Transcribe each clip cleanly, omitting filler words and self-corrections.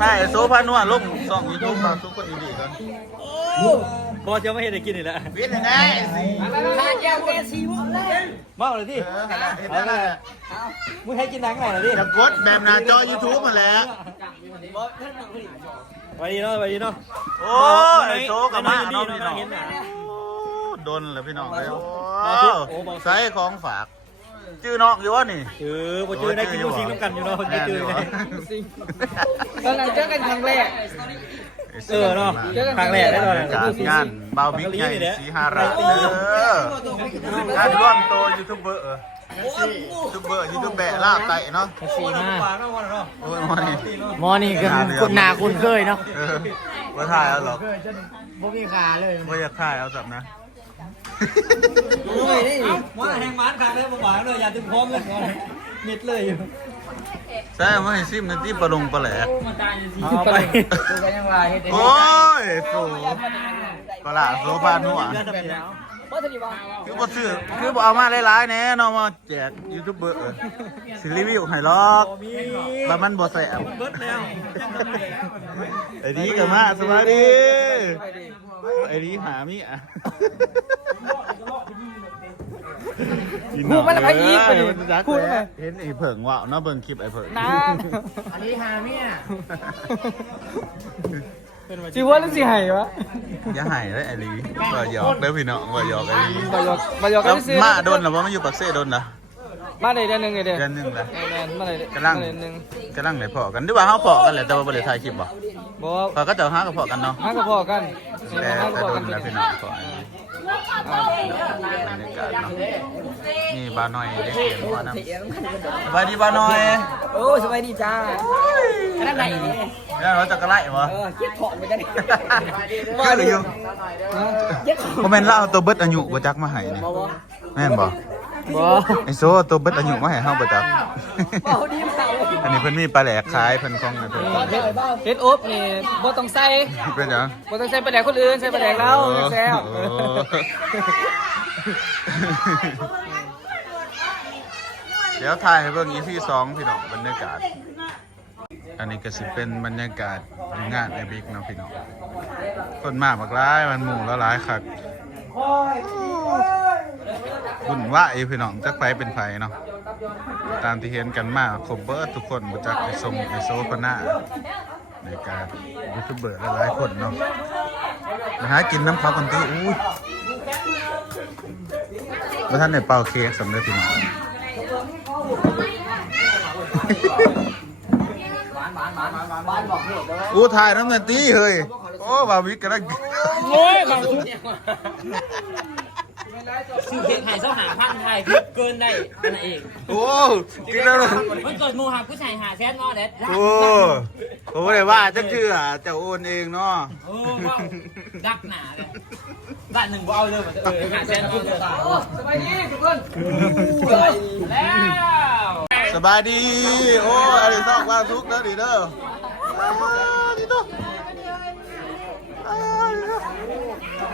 ใช่โซฟานัวลงส่องยูทูบมาทุกคนดีๆกันพอจะไม่เห็นได้กินอีกแล้ว วิทย์ยังไง ทานแก้วแก้ซีมุกเลย เมาเลยที่มึงให้กินหนังไงล่ะที่ จะกดแบบหน้าจอ YouTube มาแล้ว ไปดีเนาะไปดีเนาะ โอ้ยโซกับมาเนาะพี่น้องโดนเลยพี่น้องเลยโอ้ใส่ของฝากจื้อน้องอยู่วะนี่ พอเจอได้กินลูกชิ้นน้ำกันอยู่เนาะไม่เจอเลย ตอนนั้นเจอกันครั้งแรก เนาะครั้งแรกได้เลย การงานเบาบิ๊กใหญ่สีหารางานร่วมโตยูทูบเบอร์ยูทูบแบะลาบไต่เนาะ ซีมาก โอ้ย มอนี่คือคุณนาคุณเคยเนาะ ว่าถ่ายเอาหรอก บ่มีขาเลย ว่าอยากถ่ายเอาสับนะ ว่าแหงมันครั้งแรกผมบอกเลยอย่าถึงพร้อมเลยมิดเลยอยู่ ใช่มาให้ซิมในที่ปลาลงปลาแหลก เอาไป ดูกันยังไง โอ้ยโซ่ปลาละโซฟานัวคือบ่ซื้อคือบ่เอามาหลายๆแน่เนาะมาแจกยูทูบเบอร์สิรีวิวให้ลอกบามันบ่แซ่บ เบิดแล้ว ไอ้ดีกับมาสวัสดีไอ้ดีหามิอ่ะ พูดมันอะไรอีกไปดิพูดไป เห็นไอ้เผิงว่าวเนาะเบิ่งคลิปไอ้เผิง น้ำอันนี้หาเมียจีว่าหรือจีไห้วะ อย่าให้เลยไอ้ลีบ่หยอกเด้อพี่น้องบ่หยอกไอ้ลี บายอกกันซื้อ มาโดนหรอว่ามันอยู่ปักเซ่โดนเหรอ มาได้เดือนหนึ่งไงเดือน เดือนหนึงละ มาได้ กำลัง เดือนหนึ่ง กำลังได้พอกันหรือว่าเฮาพอกันแหละแต่ว่าบ่ได้ถ่ายคลิปบ่ บอก พอก็จะหาก็พอกันเนาะ ห้ากับพ่อกัน แต่ ห้ากับ โด พ่อน กัน แล้วพี่น้องพออันนี้บรรยากาศเนาะนี่บาหน่อยได้เห็นว่านำสบายดีบาหน่อย โอ้สบายดีจ้าขนาดไหนเนี่ย แล้วเราจะกระไรบ่ เก็บของไปกันดิ ว่าหรืออยู่ เก็บของ บ่แม่นเราเอาตัวเบิดอายุบ่จักมาให้นี่แม่นบ่ บอ ไอ้โซตัวเบิดอายุมาให้เฮาบ่จัก เบาดีมากเลย อันนี้เพิ่นมีปลาแหลกขายเพิ่นของเพิ่น เฮ็ดอบนี่บ่ต้องใส่ เป็นหยัง บ่ต้องใส่ปลาแดกคนอื่นใส่ปลาแดกเราแซ่บ เดี๋ยวถ่ายให้เบิ่ง EP 2พี่น้องบรรยากาศ อันนี้ก็สิเป็นบรรยากาศงานไอบิ๊กเนาะพี่น้องคนมากหลายมันหมู่แล้วหลายคักบุญว่าไอพี่น้องจักไผเป็นไผเนาะตามที่เห็นกันมาครบเบิร์ดทุกคนบ่จักไอทรงไอโซปะหน้าในการยูทูบเบอร์หลายคนเนาะมาหากินน้ำเขากันติอุ้ยว่าท่านได้เป่าเค้กสำเร็จพี่น้อง อู้ถ่ายน้ำเงินตีเฮ้ยโอ้บาวิกกันแล้ว โอ้ยบางทุกชื่อเค้กไห่เสาหาพันไทยเกินได้นั่นเอง โอ้กินแล้ว มันเกิดมูหาผู้ชายหาแซนมาเด็ด โอ้โหเลยว่าจะชื่อจะโอนเองเนาะ โอ้ว้าวดักหนาเลยด้านหนึ่งบ่เอาเลยหาแซนมาเด็ดสบายดีทุกคนแล้ว สบายดีโอ้อะไรซอกว่าทุกเด้อดีเด้อดีตัว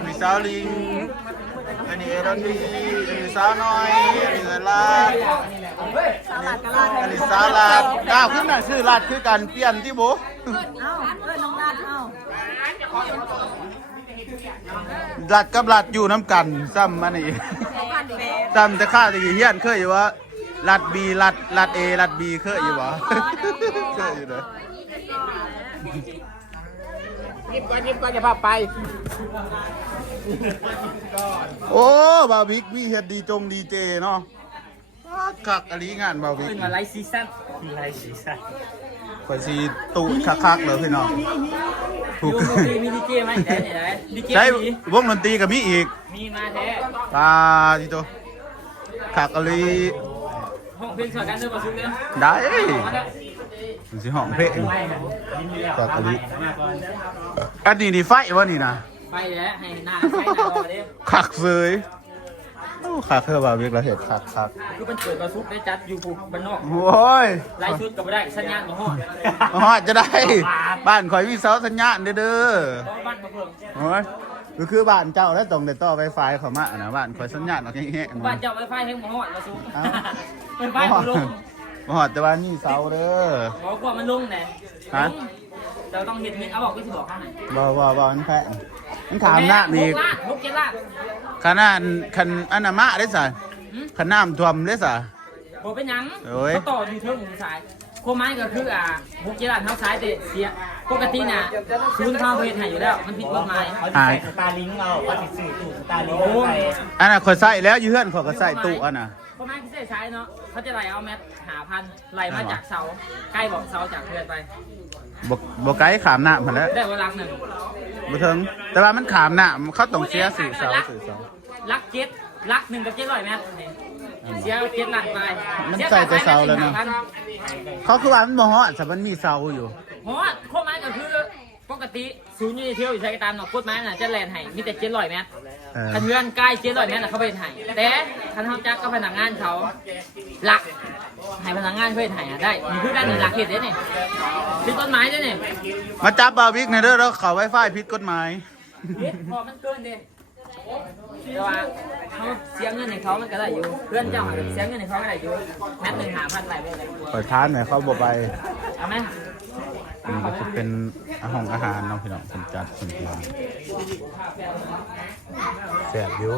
มีสาวลิงอันนี้เอรอนดีอันนี้สาวน้อยอันนี้ลาดอันนี้สาวลาดก้าวขึ้นน่ะชื่อลาดคือกันเปลี่ยนที่บุลัดกับลัดอยู่น้ำกันซ้ำมันนี่ซ้ำแต่ข้าตะกี้เฮียนเคยอยู่ว่าลัดบีลัดเอลัดบีเคยอยู่วะเคยอยู่เลย ยิบก่อนจะพาไป โอ้บาวิกมีเฮ็ดดีจงดีเจเนาะคักอลีงานบาวิก เป็นอะไรซีซั่นอะไรซีซั่น ข่อยสิตูดคักๆเลยพี่น้องถูก มีดีเจไหมไหนดีเจ ใช้วงดนตรีกับมีอีก มีมาแท้ ตาจิโตคักอลี ห้องเพลงสอนกันเดินมาซื้อเลย ได้มันสิห้องเพลงคักอลีอันนี้นี่ไฟวะนี่นะ ไปแล้วให้หน้าใช้หน้ารอเด้ คักเลยโอ้คักเธอบาวิกแล้วเห็ดคัก คือมันเปิดมาซุปได้จัดอยู่ปุ๊บบ้านนอก โอ้ย ไล่ชุดก็ไม่ได้สัญญาณมาห้อง ฮอดจะได้บ้านข่อยมีเสาสัญญาณเด้อ บ้านมาเพิ่ม โอ้ยก็คือบ้านเจ้าแล้วตรงแต่ต่อไฟฟ้าเขามานะบ้านข่อยสัญญาณออกแง่ๆ บ้านเจ้าไวไฟให้มาห้องมาซุปเป็นบ้านลง หอดแต่ว่านี่เสาเด้อ บอกว่ามันลงไหน ฮะ เราต้องเห็นเอาบอกก็จะบอกข้างไหน บ่มันแพงมันถามหน้ามี ลูกเจ็ดลาด ขนาดคันอนามาได้สะขน้ำท่วมได้สะ โบเป็นยัง โอ้ย เขาต่ออยู่เทิงอยู่สายโคไม้ก็คือลูกเจ็ดลาดเท้าซ้ายเตะเสียปกติน่ะศูนย์ข้าวเพชรหายอยู่แล้วมันผิดกฎหมาย เขาจะใส่สตาร์ลิงก์เอาเขาติดสื่อตู่สตาร์ลิงก์ไป อันน่ะขอยใส่แล้วอยืเฮือนขอยก็ใส่ตู้อันน่ะ โคไม้พิเศษใช้เนาะเขาจะไล่เอาแมท1,000ไล่มาจากเสาใกล้บอกเสาจากเพื่อนไป บ่ไกลขามหน้ามันแล้ว ได้เวลาหนึ่ง บ่ถึงแต่ว่ามันขามหน้าเขาต้องเสียสื่อเสา ลักเจ็ดลัก1 กับ 700 แมทเสียเจ็ดหลักไป มันใส่แต่เสาแล้วเนาะเขาคือว่ามันบ่ฮอดแต่มันมีเสาอยู่ เพราะว่าโคไม้ก็คือปกติศูนย์ยูนิเทลอยู่ใช้ตามเนาะโคไม้น่ะจะแลนให้มีแต่700 แมทคันเพื่อนใกล้700 แมทน่ะเขาไปให้แต่คันเขาจักก็พนักงานเขาหลักให้พนักงานเพื่อนให้ได้นี่คือการหลักเหตุเด้นี่ผิดกฎหมายเด้นี่ มาจับบาวิกในเด้อแล้วเขาไวไฟผิดกฎหมาย พอมันเกินเด้แต่ว่าเขาเสียเงินให้เขามันก็ได้อยู่เพื่อนเจ้าเสียเงินให้เขาก็ได้อยู่แมท1,500ไหลไปเลย เปิดทานหน่อยเขาบ่ไป เอาไหม นี่ก็จะเป็นอาหารเนาะพี่น้องเป็นจัดเป็นปลาแซ่บอยู่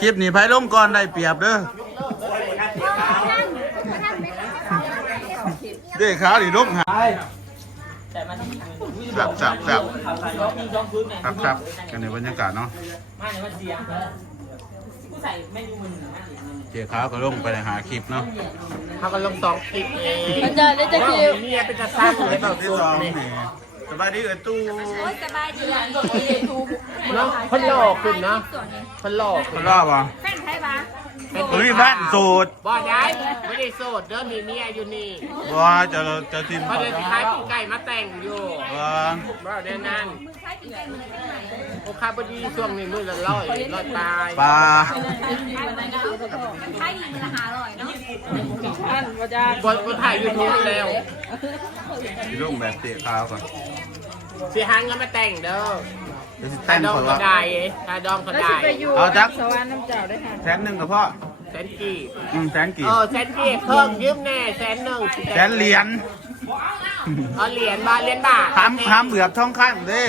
คลิปนี้ไผลงก่อนได้เปรียบเด้อเด้ขาดิลงหา แต่มัน ครับกันในบรรยากาศเนาะ มาเนี่ยมันเสียงกูใส่ไม่ดูมึง เจ้าขาก็ลงไปหาคลิปเนาะ เขาก็ลง2 คลิปเอง มันจะได้จะคิว นี่เป็นจะสร้างเลยแบบ ที่สองนี่สบายดีเอ้ยตู้ สบายดีอ่ะดู เนาะคนหล่อขึ้นเนาะคนหล่อ คนรอบอ่ะ แฟนใครบ้าง เฮ้ยบ้านสูตร บ่ได้ไม่ได้โสดเด้อมีเมียอยู่นี่ ว่าจะทิม เพราะเดี๋ยวขายปิ้งไก่มาแต่งอยู่ ว่า บ่ได้นั่นโอคาบดีช่วงนี้มื้อละ100ตาย ปลา ใช่ยิงราคาอร่อยเนาะ บ่ถ่าย YouTube แล้ว ที่ลงแบบเตะขาวก่อน สิหาเงินมาแต่งเด้อ เดี๋ยวสิ ตา แต่ง ดอง คน ก็ ละ ได้ตาดองก็ได้ เอาจัก สวรรค์น้ำเจ้าได้ค่ะ แสนหนึ่งกับพ่อ แสนกี่ แสนกี่ แสนกี่เพิ่มยืมแน่100,000 แสนเหรียญ เอาเหรียญบาทเหรียญบาท ห้ามเบือบทองข้างเด้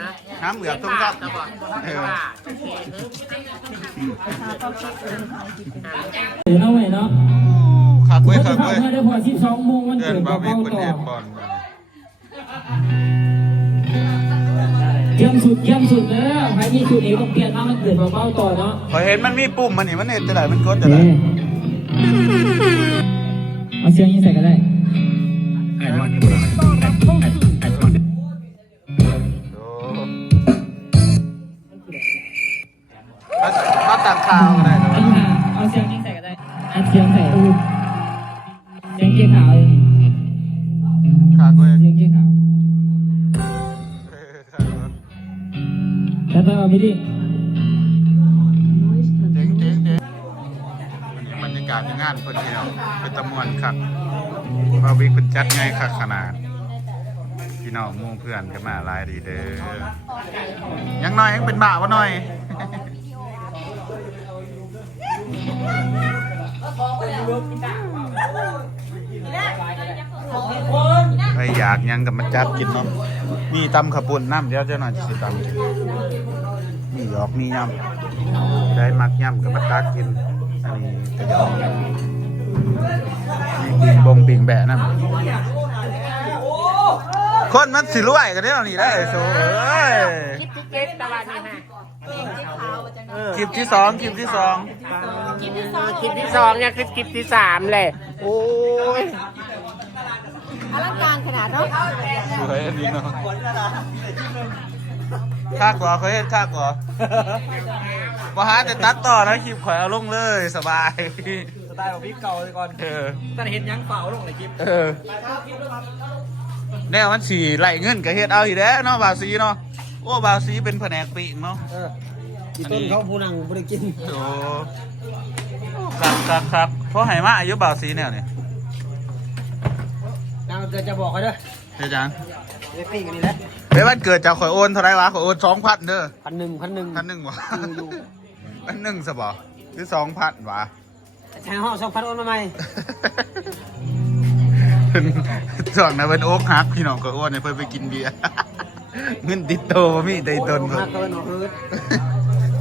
นะ ห้ามเบือบทองข้าง เหรียญบาท เอาไว้เนาะ ขักเว้ย เขา ขั จะ ก ถาม เว้ย ว่าได้พอ12 โมงมัน เดิ เกิ น ด บา เบา วิก ๆ เป็น ต่ เอ็ อ ดบอล เยี่ยมสุดแล้วใครมีสูตรเองต้องเปลี่ยนมามันเกิดเบาๆต่อเนาะ พอเห็นมันมีปุ่มมันนี่มันเห็นจะไหนมันกดจะไหน เอาเสียงยิงใส่ก็ได้ มาตักข่าวอะไร เอาเสียงยิงใส่ก็ได้เอาเสียงใส่เสียงเกียร์ขาวเลย ขักเว้ย เสียงเกียร์ขาวแล้วไปเอาไปดิ เจ๋งบรรยากาศในงานเพิ่นที่เราเป็นตะมวนครับบาวิกเป็นจัดไงคักขนาดพี่น้องหมู่เพื่อนกันมาหลายดีเด้อยังน้อยยังเป็นบ่าวะหน่อย ไปอยากยังกับมาจับกินเนาะมีตำขปุ่นน้ำเดี๋ยวเจ้าหน่อยสิตำมีหยอกมียำได้มักยำกับมาตักกินอันนี้กระยองมีปิงบงปิงแบะนะคนมันสิรวยกันเด้อนี่ได้โซ่เอ้ย คิดที่เก็ตตะวันนี่ฮะ คลิปที่สองคลิปที่สอง คลิปที่2เนี่ยคือคลิปที่3เลยโอ้ย อลังการขนาดเนาะ สวยอันนี้เนาะค่ากว่าเขาเฮ็ดค่ากว่าบ่หาแต่ตัดต่อนะคลิปข่อยเอาลงเลยสบาย สไตล์ของพี่เก่าเลยก่อน แต่เห็นยังเปล่าลงในคลิป แน่มันสีไหลเงินกับเฮ็ดเอาอีกแล้วเนาะบาวซีเนาะโอ้บาวซีเป็นแผนกปีกเนาะ อีต้นเขาผู้นั่งบริกิน โอ้ครับเพราะไหมาอายุบาวซีแนวเนี่ย นางจะบอกเขาด้วย เฮ้ยจัง เรตติ้งอันนี้แหละ เฮ้ยวันเกิดจะข่อยโอนเท่าไรวะข่อยโอน2,000เด้อ 1,000 1,000วะ1,000สบอหรือ2,000วะ ใช้ห้อง2,000โอนมาใหม่ ส่วนนะเป็นโอ๊กฮักพี่น้องก็อ้วนเนี่ยเพิ่นไปกินเบียร์ เงินติดโตบ่มีได้ตน มาเกินหนูฮืด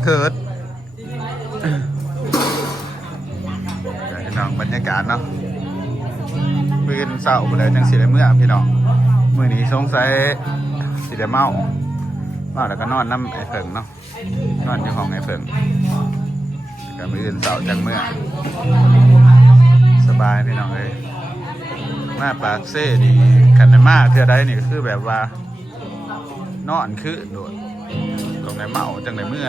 เถิดพี่น้องบรรยากาศเนาะมื้อนี้เช้าบ่ได้จังสิได้เมื่อพี่น้องมื้อนี้สงสัยสิได้เมาแล้วก็นอนน้ำไอ้เพิ่งเนาะนอนอยู่ห้องไอ้เพิ่งแล้วก็มื้ออื่นเช้าจังเมื่อสบายพี่น้องเอ้ยมาปากเซ่นี่คันได้มาเทื่อใดนี่ก็คือแบบว่านอนคือโดดตรงไหนเมาจังไหนเมื่อ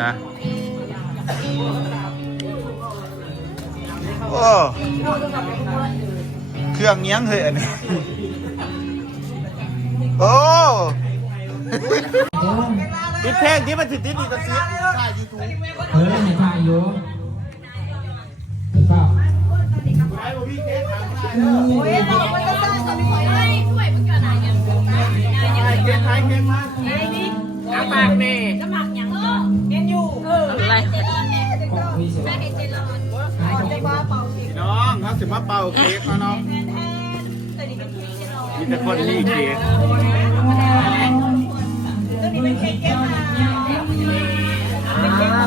โอ้เครื่องเงี้ยงเฮ้ยอันนี้โอ้ปิดเพลงที่มันติดนี่ก็เสียถ่ายยูทูบ เฮ้ยไม่ถ่ายอยู่เปล่า โอ้ยเราไม่ได้สร้างตัวนี้ไว้ช่วยมึงก่อนนะยังเก็บไทยเก็บมา ไอ้นี่ น้ำปากนี่ จะหมักอย่างเงี้ยอยู่อะไรเจรอนเนี่ยแม่เห็นเจรอนจะว่าเป่าเค้ก น้องเขาสิมาเป่าเค้กมาน้อง ตัวนี้เป็นเค้กเจรอน มีแต่คนนี่เค้ก ตัวนี้เป็นเค้กแก้วมาเป็นเค้กมา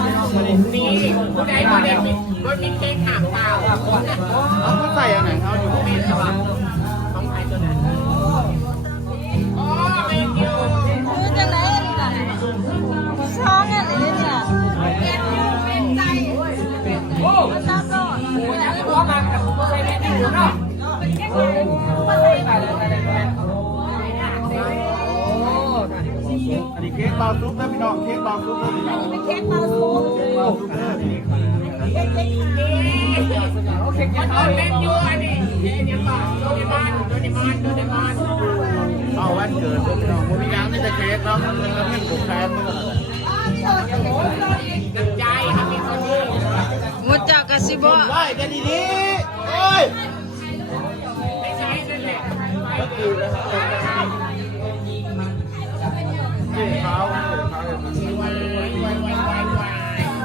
นี่ผู้ใดบ่ได้กินบ่มีเค้กหางเปล่า เขาใส่อันไหนเขาอยู่ เป็นตัวของไทยตัวนั้นอ๋อไม่เกี่ยว คือจะไหนล่ะช่องอะไรเนี่ยเป็นใจโอ้ตาโตโอ้ยหัวมันกับใส่แม่ที่หัวเนาะเป็นแค่มาใส่ไปเลย อันนี้เค้กเบาซุปนะพี่น้องเค้กเบาซุปนะพี่น้อง เป็นเค้กมาซู เค้กเบาซุปนะ เค้กเค้กมา โอเคเขาเล่นอยู่อันนี้เนี่ยป่ะโดนบ้านโดนบ้าน เอาวันเกิดพี่น้องผมมีน้ำนี่แต่เค้กเนาะแล้วเงินผมแพงมาก น้ำใจทำมีคนนี้ มุดจากกสิบ ไหว้กันดีๆโอ้ย ไม่ใช่นั่นแหละ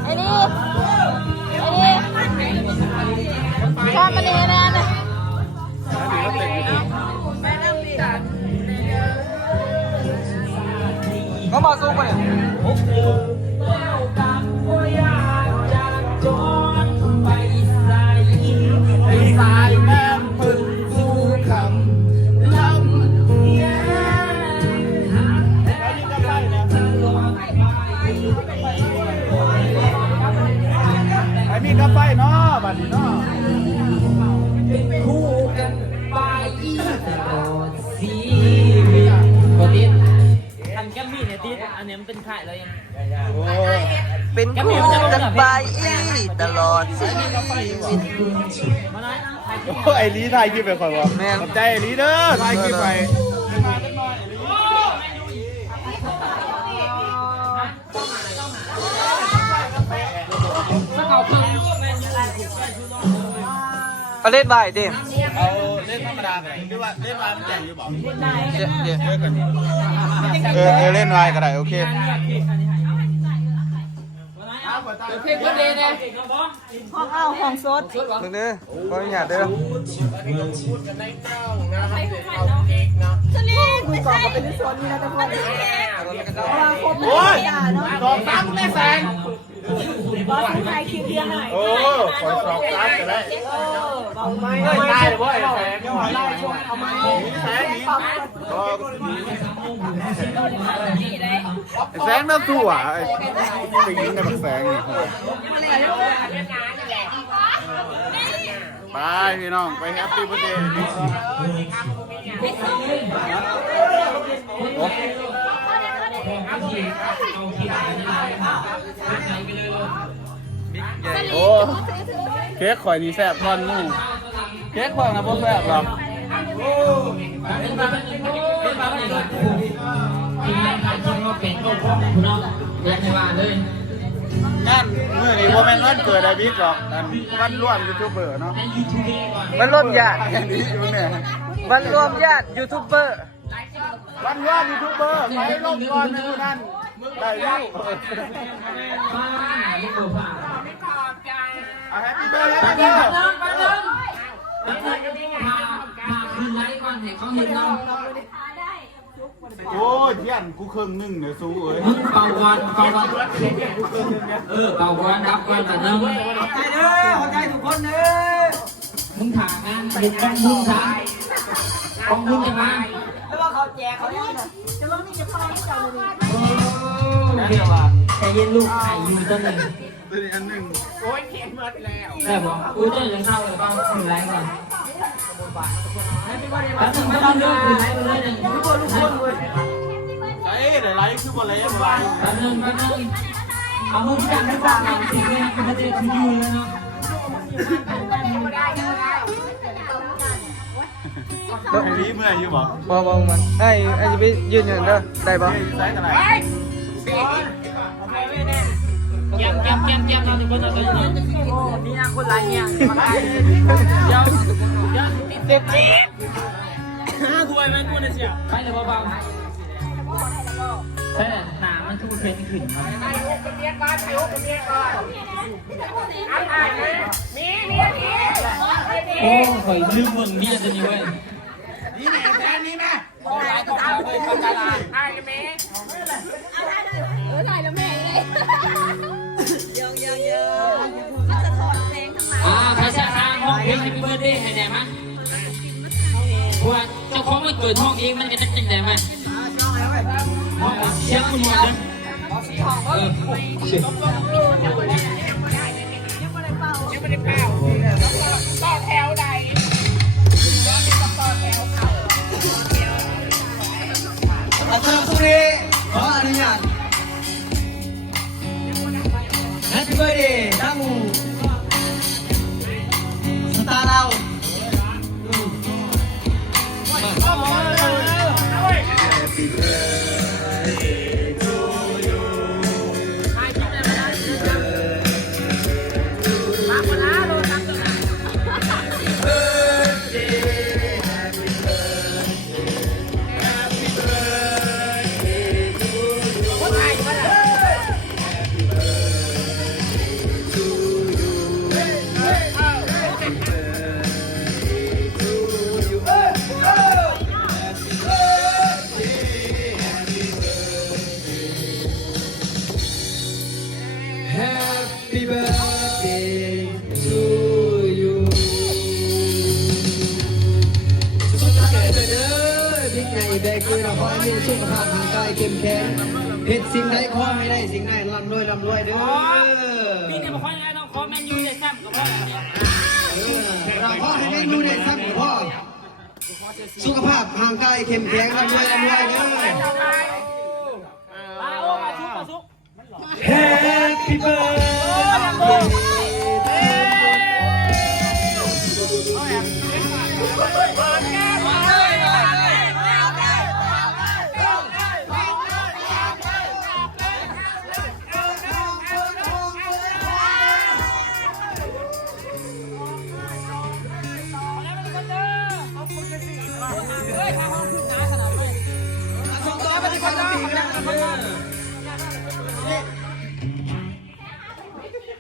ไอ้นี่ชอบมันเองนะเนี่ย เขามาสู้กันเนี่ยสายแม่พึ่งสู้คำลำแย่ไอ้มีกาไฟเนาะบัดนี้เนาะ คู่กันไปตลอดสีปกติทำแก้มมี่เนี่ยติดอันนี้มันเป็นข่ายเลยยัง เป็นคู่กันไปตลอดชีวิต มาหน่อยถ่ายคลิป โอ้ไอ้ลีถ่ายคลิปไปก่อนวะขอบใจไอ้ลีเด้อถ่ายคลิปไป สักเอาคืน เอาเล่นใบดิ เอาเล่นธรรมดาหรือว่าเล่นวายมันแจ่งอยู่บอก เดี๋ยว เล่นวายก็ได้โอเค เพลงคนเดียวเนี่ย ห้องเอาห้องสด มึงเด้อขออนุญาตเด้อ สลิงไม่ใช่เป็นสดนี่นะทุกคนว่าครบ โอ้ย เนาะ สองสามได้แสง ว่าสุดท้ายคิวเดียวหน่อย โอ้ขอสองสามก็ได้ บอกไม่ ไม่ได้เลยเว้ยแสงเอาไหมแสงนี้แสงน้ำสู้อ่ะไอ้สิ่งนี้ในบักแสงนี่ไปพี่น้องไปแฮปปี้เบิร์ธเดย์โอ้เค้กข่อยนี่แซ่บทอนนู่นเค้กข่อยนะพวกแซ่บหรอก เป็นคุณน้องเรียกไม่ว่าเลย นั่นเมื่อนี้โมเมนต์วันเกิดไอ้บิ๊กหรอกนั่นวันร่วมยูทูบเบอร์เนาะ มันรวมญาติ อย่างนี้อยู่เนี่ย มันรวมญาติยูทูบเบอร์ เ วันว่ายูทูบเบอร์ไปลงก่อนนะนั่นได้แล้วแฮปปี้เบิร์ดแฮปปี้เบิร์ด คืนไลฟ์ก่อนให้เขาเห็นเรา โอ้ยเที่ยนกูครึ่งนึงเดี๋ยวสู้เอ้ย เป่าก่อนเป่าก่อนเป่าก่อนรับก่อนแต่นึงใจเด้อใจทุกคนเด้อมึงถามงานเด็กกันมึงถามของมึงจะมาแล้วว่าเขาแจกเขาเนี่ยจะร้องนี่จะเข้าให้เจ้าเลยเดี๋ยวว่าใจเย็นลูกไข่อยู่ตัวหนึ่ง ตัวนี้อันหนึ่ง โอ้ยเข็มหมดแล้ว แต่บอกอุ้ยตัวหนึ่งเข้าเลยเป่าคืนไลฟ์ก่อนแล้วถึงไม่ต้องเลือกคืนไลฟ์ไปเลยหนึ่งทุกคนเลย ไอ้เดี๋ยวไลฟ์คือบอลเลยบอล แป๊บนึงเอามือจับให้ฟังหน่อยสิแม่มันจะคืออยู่แล้วเนาะ ไอ้นี้เมื่อยอยู่บอก บ่มันไอ้จะไปยืนอยู่เด้อได้บ่ ใช้อะไร เกมเราทุกคนเราตัวนี้โอ้นี่นะคนไรเนี่ยมาได้เดี๋ยวเจ็บจี๊ดถวยไหมกูเนี่ยเชียวไปเลยเบาๆใช่หนามันทุกเพชรขึ้นมา ถ่ายรูปกับเมียก่อนถ่ายรูปกับเมียก่อนถ่ายเลยมี โอ้เคยลืมมึงเนี่ยจะนี่เว้ย นี่แม่แฟนนี่แม่ ถ่ายกับเราเลยคนตลาดถ่ายกับเมีย ถ่ายแล้วแม่เลยเยอะมันจะถอดแสงทั้งหลาย ใครจะทางห้องเพลงให้เบิร์ดเดย์ให้ได้มั้ยว่าเจ้าของมันเกิดห้องเองมันจะได้จังได้มั้ยเชียร์คุณหมดนะเชียร์ ต่อแถวใดต่อแถวเขา อาจารย์สุรีขออนุญาต Happy birthday ตั้งสตาร์เรา Happy birthday to you สุขภาพแข็งแรงเด้อบิ๊กใหญ่แบกคือเราขอให้มีสุขภาพร่างกายเข้มแข็งเฮ็ดสิ่งใดขอให้ได้สิ่งนั้นร่ำรวยเด้อ พี่เนี่ยบอกว่าไงต้องขอแมนยูได้ซ้ำกับพ่อเนี่ย เราขอให้แม่อยู่ในสักพ่อสุขภาพร่างกายเข้มแข็งร่ำรวยเด้อ มาโอ้มาซุก Happy birthday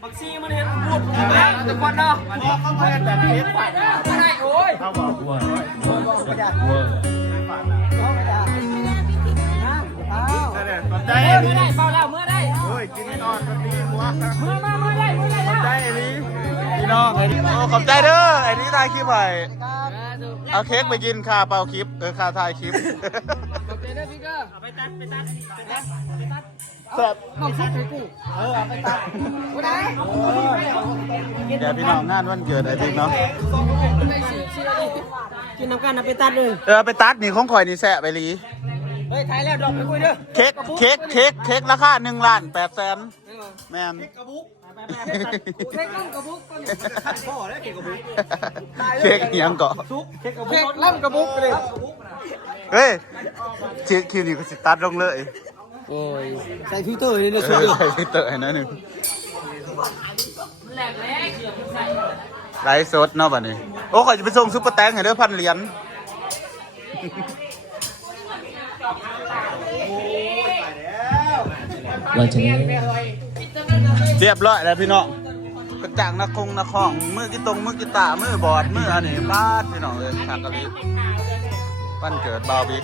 บักซีมันเห็นพูดแล้วทุกคนเนาะ พอเข้าไปแต่เทปฝัน ไม่ได้โอ้ย เขาบอกว่าสนใจเมื่อได้เปล่าแล้วเมื่อได้ โอ้ยกินนอนกันดีหัว เมื่อได้แล้ว ได้ไอ้นี้พี่น้องไอ้นี้โอ้ขอบใจเด้อไอ้นี้ถ่ายคลิปไปเอาเค้กไปกินค่าเป่าคลิปค่าถ่ายคลิป ไปตัดเสิร์ฟเดี๋ยวพี่น้องงานวันเกิดไอ้ติ๊กเนาะ กินน้ำกันนะไปตัดเลย ไปตัดนี่ของข่อยนี่แสะไปลี เฮ้ยถ่ายแล้วดอกไปคุยเด้อ เค้กราคา1,800,000แม่น เค้กล่ำกระบุกพ่อแล้วเค้กกระบุก เค้กอิหยังเกาะ เค้กล่ำกระบุกเลย เฮ้ยคิวนี่ก็สิตัดลงเลย โอ้ยใส่ฟิลเตอร์นี่นะ ใ ช่วย ส่ฟิลเตอร์ให้หนั่นหนึ่ง แหลกเกือบใส่ ไลฟ์สดเนาะบัดนี้โอ้ข่อยจะไปส่งซุปเปอร์แตงให้เด้อ1,000 เหรียญ เราจะได้ เรียบร้อยแล้วพี่น้องกระจ่างนักคงนักของมือกีตงมือกีตาร์มือบอดมืออันนี้บ้าพี่น้องเลยทางกะลิวันเกิดบาวบิ๊ก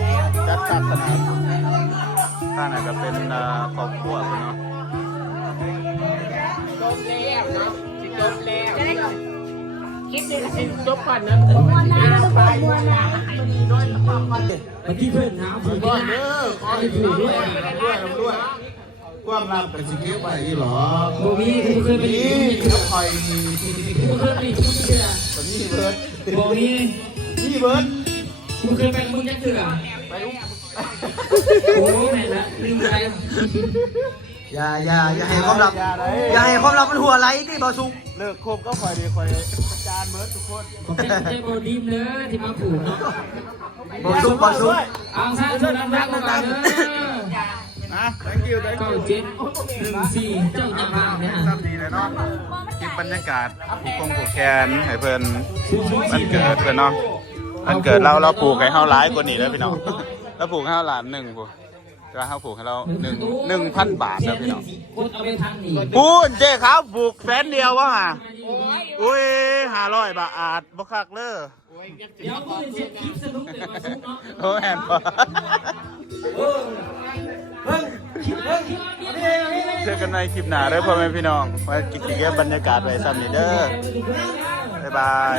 จัดขนาดท่านไหนก็เป็นครอบครัวพี่น้อง จบแล้วเนาะสิจบแล้วคลิปนี้ก็สิจบก่อนนะไปด้วย เมื่อกี้เพื่อนหาผู้ ก่อนเด้อขอให้ถูกด้วย ความลับเป็นสิ่งที่ไปหรอ โบมีคุณเคยไป แล้วคอย คุณเคยไปคุณเชื่อ นี่เบิร์ด โบมี นี่เบิร์ด คุณเคยไปคุณยักษ์เถื่อโอ้ยไหนละลืมไปอย่าให้ความลับอย่าให้ความลับมันหัวไหลที่บอสุก เลิกคบก็คอยดีคอยจานเบิร์ดทุกคน ผมใจโบดีมเลยที่มาผูกเนาะบอสุกเอาซะช่วยดังๆก่อนเด้อ นะ thank you เก้าเจ็ด1-4เจ้าจะมาเนี่ย ทำดีเลยเนาะคลิปบรรยากาศผูกแขนให้เพิ่นมันเกิดเพิ่นเนาะมันเกิดเราปลูกให้เฮาหลายกว่านี้แล้วพี่น้องเราปลูกให้เฮาหลาน1พุ่นก็เฮาปลูกให้เรา1,000 บาทแล้วพี่น้อง กดเอาไปทางนี้ พูนเจ้ครับปลูกแสนเดียววะฮะอุ้ย500 บาทบ่คักเลย เดี๋ยวคุณเช็คคลิปสนุกเดี๋ยวมาซุกเนาะ โอ้แอนพอเจอกันในคลิปหน้าเด้อพ่อแม่พี่น้องไว้กินเก็บบรรยากาศไว้ซ้ำนี่เด้อบ๊ายบาย